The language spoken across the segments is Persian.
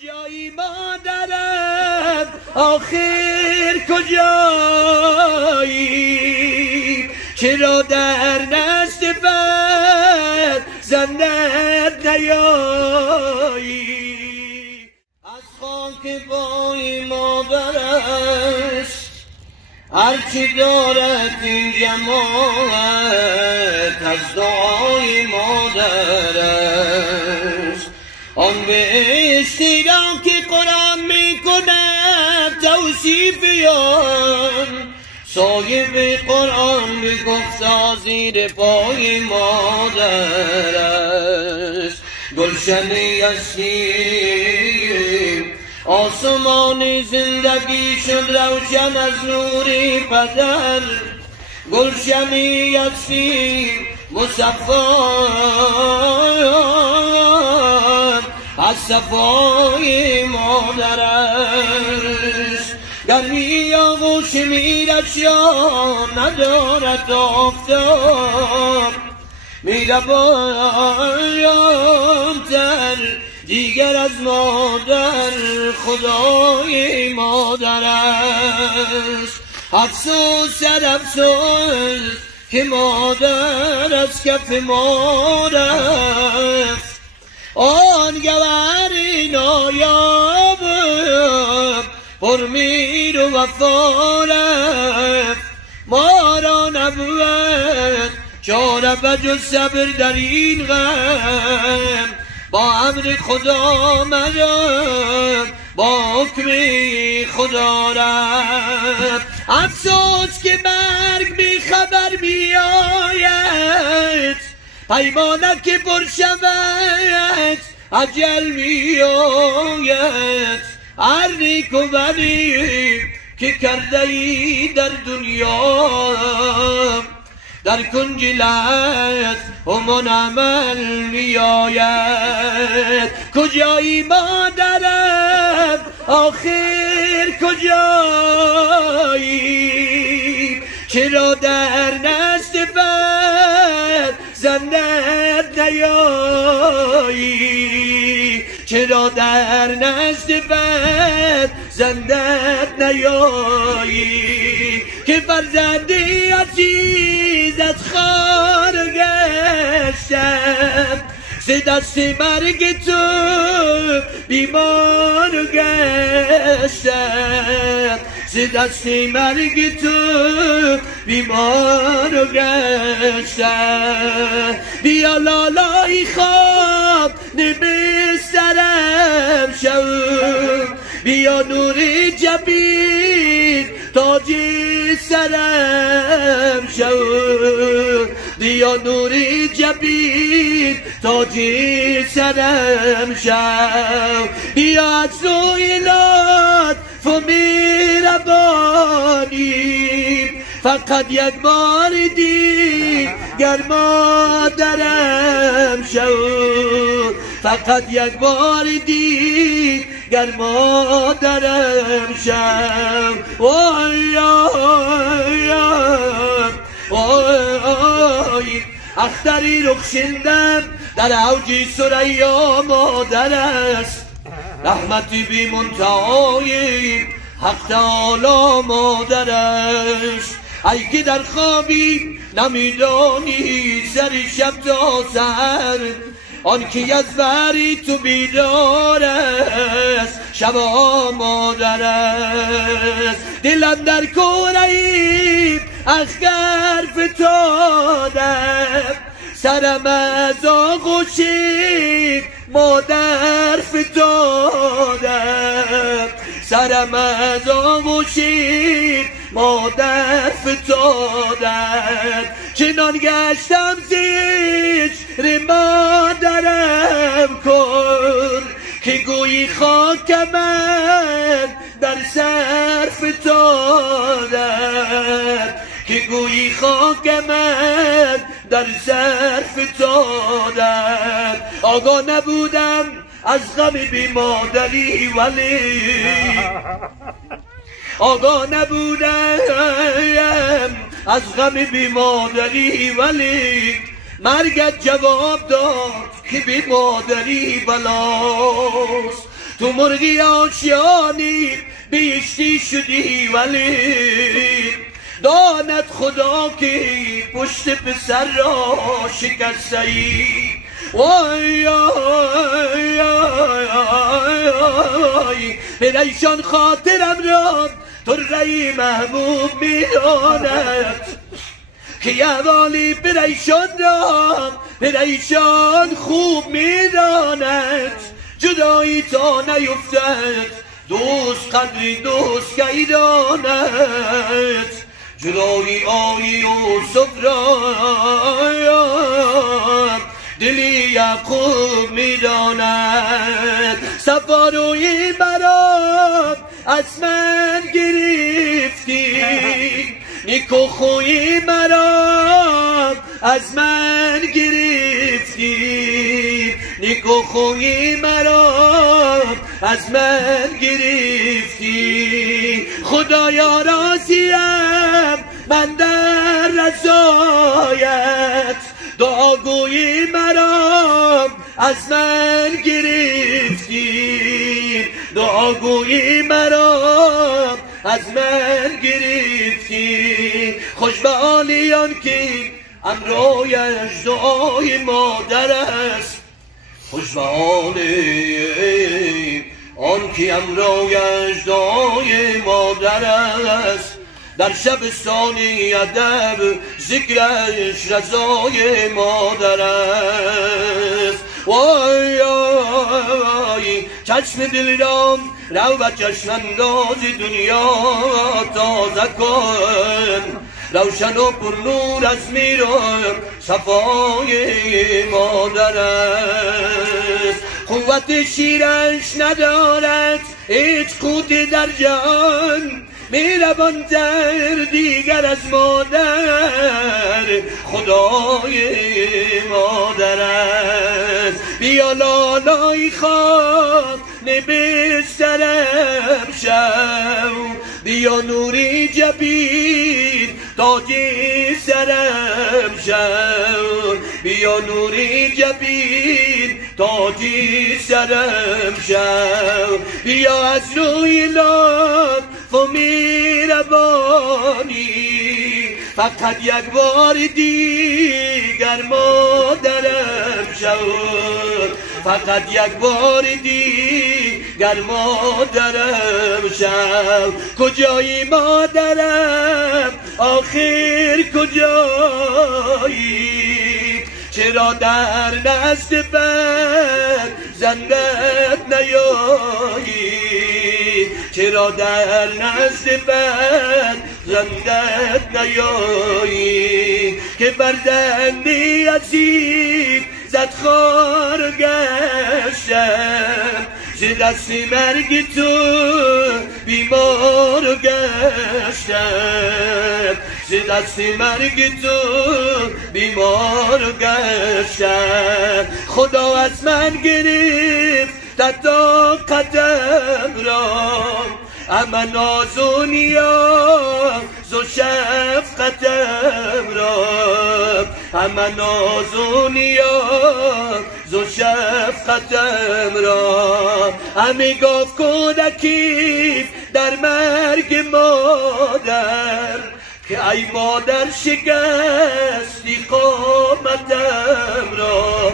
کجایی مادرم آخر کجایی چرا در نزد فرزندت نیایی از خاک پای مادرست هرچی دارد این جماعت از دعای مادرست آن بهشتی را که قرآن میکند توصیفیان صاحب قرآن بگفتا زیر پای مادرست گلشنی هستیم آسمان زندگی شد روشن از نور پدر گلشنی هستیم مصفا از صفای مادرست گرمی آغوش میرش یا ندارد آفتاب میربایانتر دیگر از مادر خدای مادرست افسوس سر افسوس که مادر از کف ما رفت آن گوهر نایاب پر میر و وفا رفت ما را نبود چاره بجز صبر در این غم با امر خدا مدار با حکم خدا رفت افسوس که مرگ بی خبر می آید پیمانه که پر شود اجل می آید هر نیک و بدی که کرده ای در دنیا در کنج لحظ همان عمل می آید کجایی مادرم آخر کجایی چرا در نزد فرزندت نیایی چرا در نزد فرزندت نیایی که فرزندی عزیزت خار گشتم ز دست مرگ تو بیمار گشتم ز دست مرگ تو بیمار گشتم بیا لالای خواب نبسترم شو بیا نور جبین تاج سرم شو بیا نور جبین تاج سرم شو بیا از روی لطف و مهربانی فقط یک بار دیگر مادرم شو فقط یک بار دیگر مادرم شو وای وای اختری رخشندم در اوج ثریا مادر است رحمتی بی منتهای حق تعالی مادر است ای که در خوابی نمیدانی سر شب تا سحر آن که از بری تو بیدار است شبا مادر است دلم در کوره اخگر فتادم سرم از آغوشی مادر فتادم سرم از آغوشی مادر فتادم چنان گشتم زیر مادرم کن که گویی خاک من در سر فتادم که گویی خاک من در سر فتادم آگاه نبودم از غم بی مادری ولی آگاه نبودم از غم بی مادری ولی مرگت جواب داد که بی مادری بلاست تو مرغی آشیانی بیشتی شدی ولی داند خدا که پشت پسر را شکستی. وای پریشان خاطرم را طره محبوب میداند که یوالی پریشان را پریشان خوب میداند. جدایی تا نیفتد دوست قدری دوست کی داند. جدایی آیی و صبرا دلی یعقوب میداند. سفاروی مرا از من گرفتی نیکو خوی مرا از من گرفتی نیکو خوی مرا از من گرفتی. خدایا راضیم من در رضایت دعاگوی مرا از من گرفتی دعاگوی مرا از من گرفتی. خوش به آلیان که امرویش دعای مادر است. خوش به آن که امرویش دعای مادر است. در شبستانی ادب ذکرش رضای مادر است. وای چشم دلرام رو و چشم انداز دنیا تازه کن. روشن و پر نور از میرم صفای مادر است. قوت شیرش ندارد هیچ قوتی در جهان میربانتر دیگر از مادر خدای مادر است. بیا لالای خواب نبسترم شو بیا نوری جبین تاجی سرم شو بیا نوری جبین تاجی سرم شو بیا از روی لب میربانی فقط یک بار دیگر مادرم شد فقط یک بار دیگر مادرم شد. کجایی مادرم آخر کجایی چرا در نزد فرزندت نیایی چرا در نزد فرزندت نیایی که فرزندی عزیز زد خار گشتم ز دست مرگ تو بیمار گشتم ز دست مرگ تو بیمار گشتم. خدا از من گرفت تا قدم را اما ناز و نیاز و شفقتم را اما ناز و نیاز و شفقتم را همی گفت کودکی در مرگ مادر که ای مادر شکستی قامتم را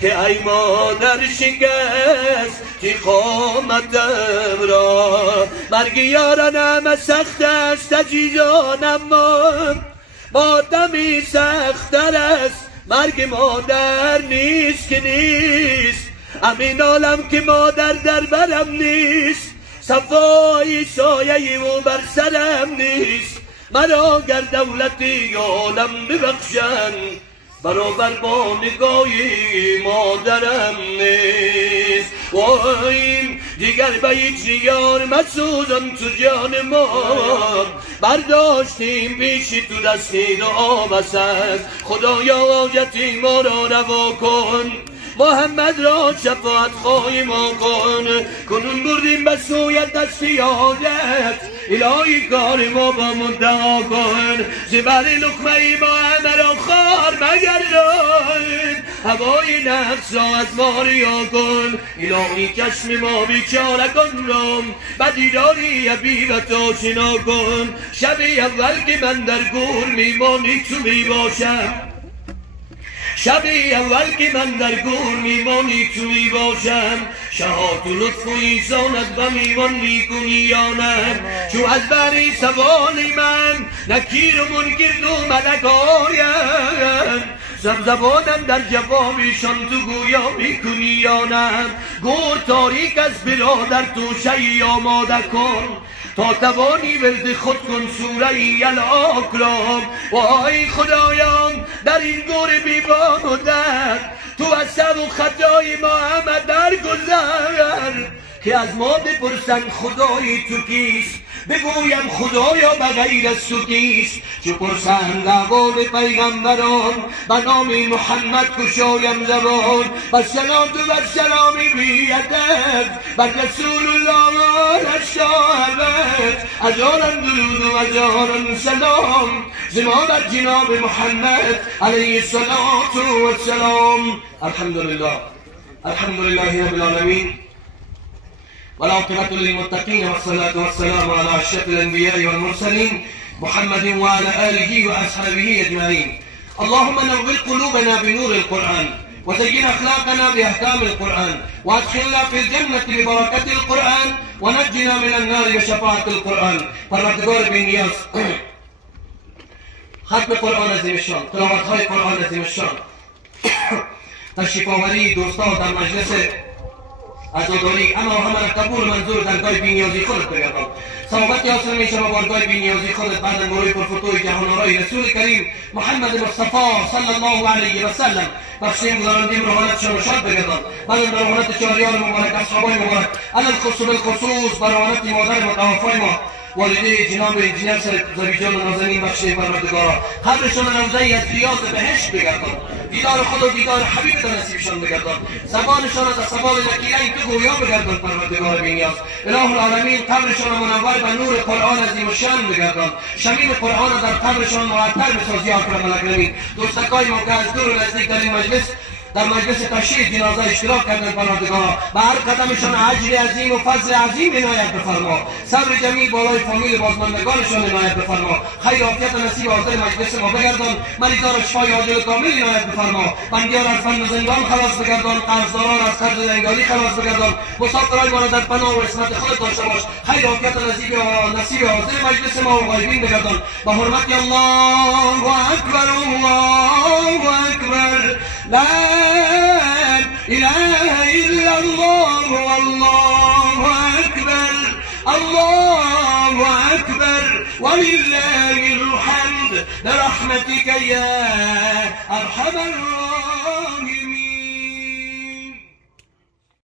که ای مادر شکستی قامتم را. مرگ یارانم سخت است عزیزان اما ماتمی سخت‌تر است مرگ مادر نیست که نیست. همین عالم که مادر در برم نیست صفای سایه او بر سرم نیست. مرا گر دولتی عالم ببخشن برابر با نگاهی مادرم نیست. وایم دیگر به هیچ یار مسوزم تو جان ما برداشتیم پیشی تو دستی دعا بسد. خدایا حاجتی ما را روا کن محمد را شفاعت خواهی ما کن. کنون بردیم به سویت دستی عادت، الهی کار ما با مدعا کن. زبر لقمه ای ما همه را خار مگردان، هوای نفس را از ما ریا کن. الهی چشم ما بیچارگان را به دیداری حبیبت آشنا کن. شب اول که من در گور میمانی تو میباشم، شب اول که من در گور میمانی تو میباشم. شهات و لطف و ایزانت و میوان میکنی یا نه؟ چو از بری سوالی من نکیر و منکر دو ملک آیم، زبانم در جوابشان تو گویا میکنی یا نه؟ گور تاریک از برادر تو شیع آماده کن، تا توانی ورد خود کن سوره یلاک را. وای خدایان در این گور بیبان و درد، تو از سب و خطای ما همه درگذر. که از ما بپرسن خدای تو کیست، بگویم خدایا به غیر از تو کیست. چو پرسند احوال پیغمبران، به نام محمد گشایم زبان. و صلات و سلام بی عدد بر رسول الله و صحابت، هزاران درود و هزاران سلام ز ما بر جناب محمد علیه الصلاة و السلام. الحمدلله الحمدلله رب العالمین والعاقبة للمتقين، والصلاة والسلام على أشرف الأنبياء والمرسلين محمد وعلى آله وأصحابه أجمعين. اللهم نور قلوبنا بنور القرآن، وزين أخلاقنا بأحكام القرآن، وأدخلنا في الجنة ببركة القرآن، ونجنا من النار بشفاعة القرآن. پروردگار بی‌نیاز، ختم قرآن عظیم الشان، تلاوت‌های قرآن عظیم الشان، تشریف آوری دوستان در مجلس عزاداری، اما همه را قبول منظور درگاه بی‌نیازی خودت بگردان. ثوابت حاصل می شود بارگاه بی‌نیازی خودت بعد از مرور پرفتوی جهان آرای رسول کریم محمد مصطفی صلی الله علیه و سلم. بخشیم گذراندیم روانتشان رو شاد بگردان. بعد از روانت چهاریان مبارک، اصحابای مبارک، علی الخصوص بروانت مادر متوفای ما والده جناب انجینر زویجان نازنین بخشی پروردگارا، قبرشان روضه‌ای از ریاض بهشت بگردان. دیدار خود و دیدار حبیبت نصیبشان بگردان. زبانشان از سوال نکیره تو گویا بگردان پروردگار بی‌نیاز. اله العالمین قبرشان منور به نور قرآن عظیم الشان بگردان. شمیم قرآن در قبرشان معطر بسازی اکرم الاکرمین. دوستکای ما که از دور و نزدیک در این مجلس در مجلس تشییع جنازه اشتراک کردن پروردگارا، به هر قدمشان اجر عظیم و فضل عظیم عنایت بفرما. صبر جمیل بالای فامیل بازماندگانشان عنایت بفرما. خیر عافیت نصیب حاضر مجلس ما بگردان. مریضان را شفای عاجل کامل عنایت بفرما. بندیان از بند زندان خلاص بگردان. قرضداران از قرض زنگاری خلاص بگردان. مسافرای ما را در پناه و عصمت خودت داشته باش. خیر عافیت نصیب حاضر مجلس ما و غایبین بگردان. به حرمت الله اکبر الله اکبر، لا إله إلا الله والله أكبر، الله أكبر ولله الحمد برحمتك يا أرحم الراحمين.